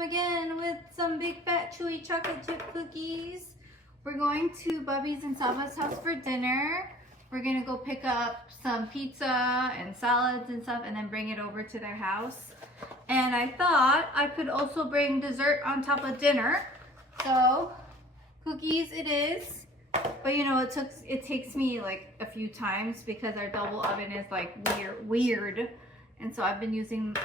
time again with some big fat chewy chocolate chip cookies. We're going to Bubby's and Saba's house for dinner. We're gonna go pick up some pizza and salads and stuff and then bring it over to their house. And I thought I could also bring dessert on top of dinner. So cookies it is. But you know, it takes me like a few times because our double oven is like weird. And so I've been using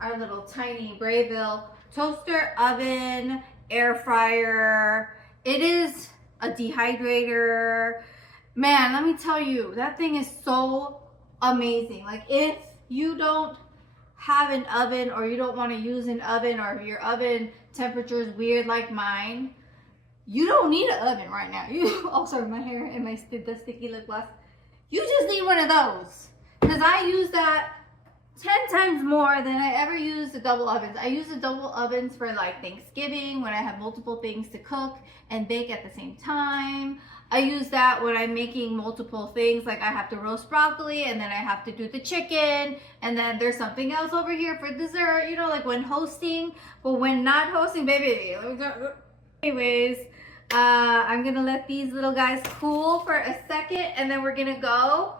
our little tiny Brayville toaster oven, air fryer. It is a dehydrator. Man, let me tell you, that thing is so amazing. Like if you don't have an oven or you don't want to use an oven, or if your oven temperature is weird like mine, you don't need an oven right now. Oh, sorry, my hair and the sticky lip gloss. You just need one of those. Because I use that 10 times more than I ever use the double ovens. I use the double ovens for like Thanksgiving when I have multiple things to cook and bake at the same time. I use that when I'm making multiple things, like I have to roast broccoli and then I have to do the chicken and then there's something else over here for dessert, you know, like when hosting. But when not hosting, baby, anyways, I'm gonna let these little guys cool for a second and then we're gonna go.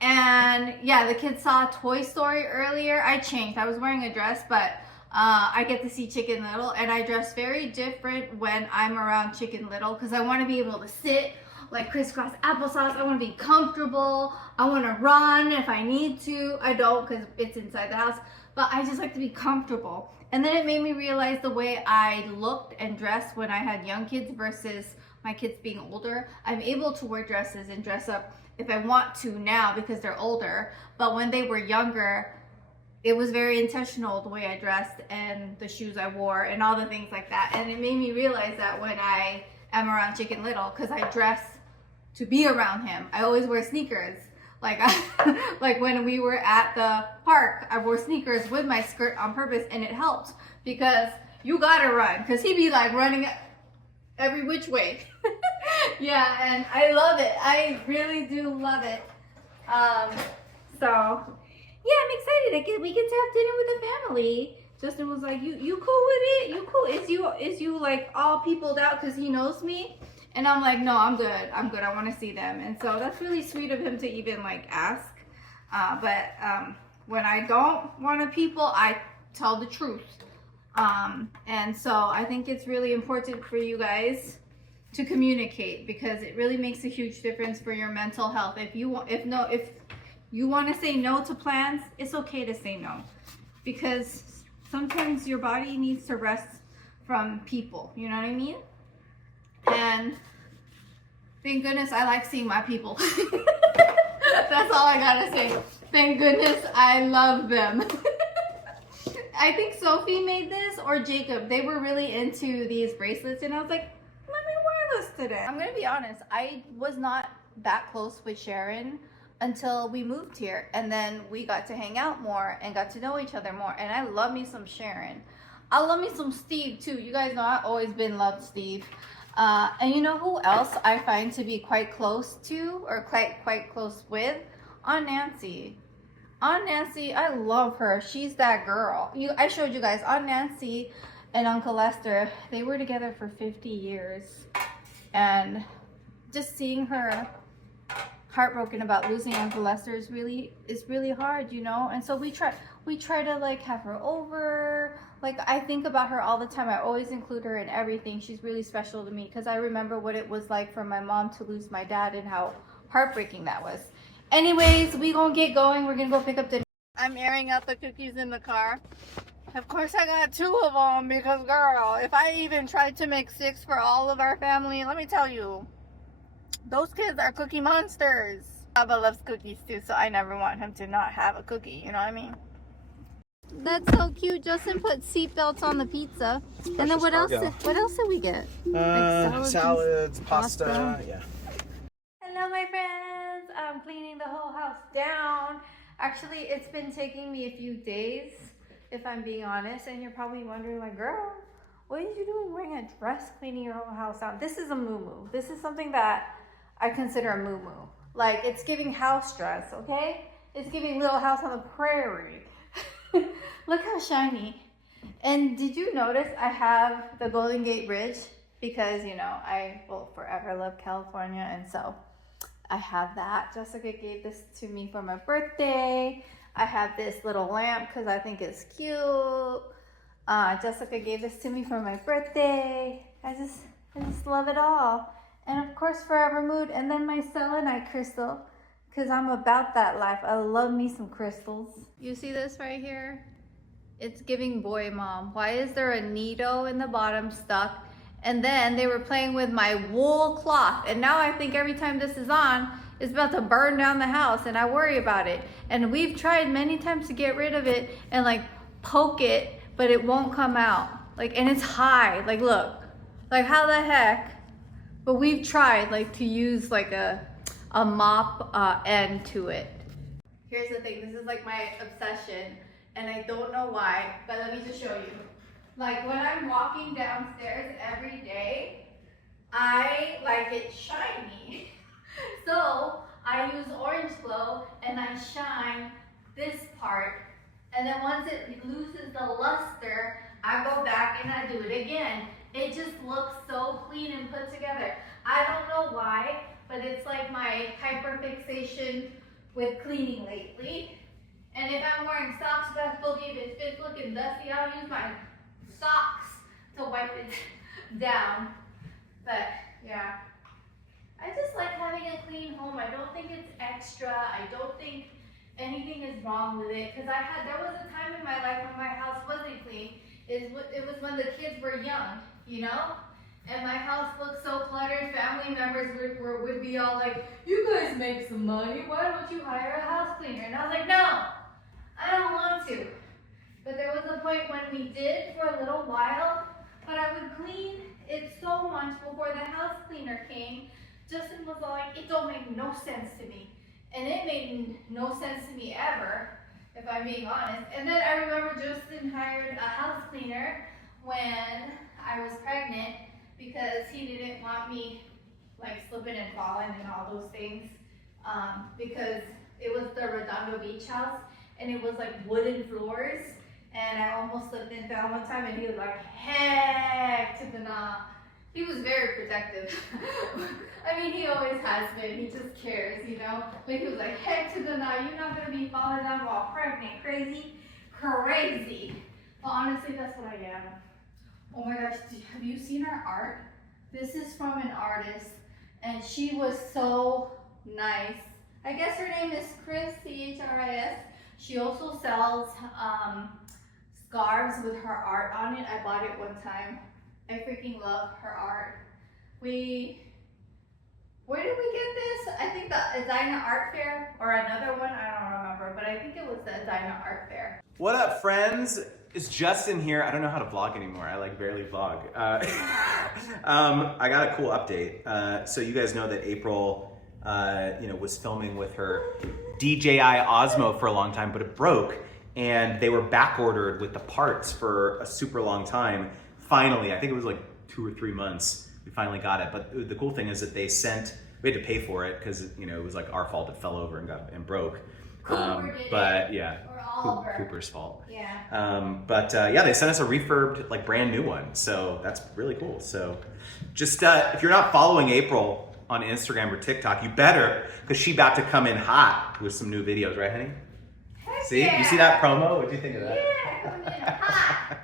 And yeah, the kids saw Toy Story earlier. I changed. I was wearing a dress, but I get to see Chicken Little, and I dress very different when I'm around Chicken Little because I want to be able to sit like crisscross applesauce. I want to be comfortable. I want to run if I need to. I don't because it's inside the house, but I just like to be comfortable. And then it made me realize the way I looked and dressed when I had young kids versus my kids being older. I'm able to wear dresses and dress up if I want to now because they're older, but when they were younger, it was very intentional the way I dressed and the shoes I wore and all the things like that. And it made me realize that when I am around Chicken Little, because I dress to be around him, I always wear sneakers. Like like when we were at the park, I wore sneakers with my skirt on purpose, and it helped because you gotta run, because he'd be like running every which way. Yeah, and I love it. I really do love it. So yeah, I'm excited. We get to have dinner with the family. Justin was like, you cool with it? You cool? Is you like all peopled out because he knows me? And I'm like, no, I'm good. I'm good. I want to see them. And so that's really sweet of him to even like ask. But when I don't want to people, I tell the truth. And so I think it's really important for you guys to communicate because it really makes a huge difference for your mental health. If you want to say no to plans, it's okay to say no, because sometimes your body needs to rest from people, you know what I mean? And thank goodness I like seeing my people. That's all I gotta say. Thank goodness I love them. I think Sophie made this, or Jacob. They were really into these bracelets and I was like, today. I'm gonna be honest, I was not that close with Sharon until we moved here, and then we got to hang out more and got to know each other more, and I love me some Sharon. I love me some Steve too. You guys know I've always been loved Steve. And you know who else I find to be quite close to, or quite close with? Aunt Nancy. Aunt Nancy, I love her. She's that girl. I showed you guys Aunt Nancy and Uncle Lester. They were together for 50 years. And just seeing her heartbroken about losing Uncle Lester is really hard, you know. And so we try to like have her over. Like I think about her all the time. I always include her in everything. She's really special to me because I remember what it was like for my mom to lose my dad and how heartbreaking that was. Anyways, we gonna get going. We're gonna go pick up dinner. I'm airing out the cookies in the car. Of course I got 2 of them because, girl, if I even tried to make 6 for all of our family, let me tell you, those kids are cookie monsters. Baba loves cookies too, so I never want him to not have a cookie, you know what I mean? That's so cute. Justin put seatbelts on the pizza. Special and then what else did we get? Like salads, pasta, yeah. Hello, my friends. I'm cleaning the whole house down. Actually, it's been taking me a few days, if I'm being honest, and you're probably wondering, like, girl, what are you doing wearing a dress cleaning your whole house out? This is a moo-moo. This is something that I consider a moo-moo. Like, it's giving house dress, okay? It's giving Little House on the Prairie. Look how shiny. And did you notice I have the Golden Gate Bridge? Because, you know, I will forever love California, and so I have that. Jessica gave this to me for my birthday. I have this little lamp because I think it's cute. Jessica gave this to me for my birthday. I just love it all. And of course, Forever Mood, and then my selenite crystal, because I'm about that life. I love me some crystals. You see this right here? It's giving boy mom. Why is there a needle in the bottom stuck? And then they were playing with my wool cloth. And now I think every time this is on, it's about to burn down the house, and I worry about it. And we've tried many times to get rid of it and like poke it, but it won't come out. Like, and it's high, like look, like how the heck? But we've tried like to use like a mop end to it. Here's the thing, this is like my obsession, and I don't know why, but let me just show you. Like when I'm walking downstairs every day, I like it shiny. So I use Orange Glow and I shine this part, and then once it loses the luster, I go back and I do it again. It just looks so clean and put together. I don't know why, but it's like my hyperfixation with cleaning lately. And if I'm wearing socks, best believe if it's looking dusty, I'll use my socks to wipe it down. But yeah, I just like having a clean home. I don't think it's extra. I don't think anything is wrong with it, because there was a time in my life when my house wasn't clean. It was when the kids were young, you know? And my house looked so cluttered. Family members would be all like, you guys make some money, why don't you hire a house cleaner? And I was like, no, I don't want to. But there was a point when we did for a little while, but I would clean it so much before the house cleaner came. Justin was like, it don't make no sense to me. And it made no sense to me ever, if I'm being honest. And then I remember Justin hired a house cleaner when I was pregnant, because he didn't want me like slipping and falling and all those things, because it was the Redondo Beach house and it was like wooden floors, and I almost slipped and fell one time, and he was like, heck to the nah. He was very protective. I mean, he always has been, he just cares, you know? But he was like, heck to the nah, you're not gonna be falling down while pregnant, crazy. But honestly, that's what I am. Oh my gosh, have you seen her art? This is from an artist, and she was so nice. I guess her name is Chris, C-H-R-I-S. She also sells scarves with her art on it. I bought it one time. I freaking love her art. Where did we get this? I think the Edina Art Fair, or another one, I don't remember, but I think it was the Edina Art Fair. What up, friends? It's Justin here. I don't know how to vlog anymore. I like barely vlog. I got a cool update. So you guys know that April, was filming with her DJI Osmo for a long time, but it broke, and they were back ordered with the parts for a super long time. Finally, I think it was like 2 or 3 months, we finally got it. But the cool thing is that we had to pay for it because it was like our fault. It fell over and broke. Cooper's fault. Yeah. They sent us a refurbed, like brand new one. So that's really cool. So just if you're not following April on Instagram or TikTok, you better, because she's about to come in hot with some new videos, right, honey? Heck See, yeah. You see that promo? What'd you think of that? Yeah, coming in hot.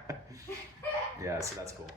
Yeah, so that's cool.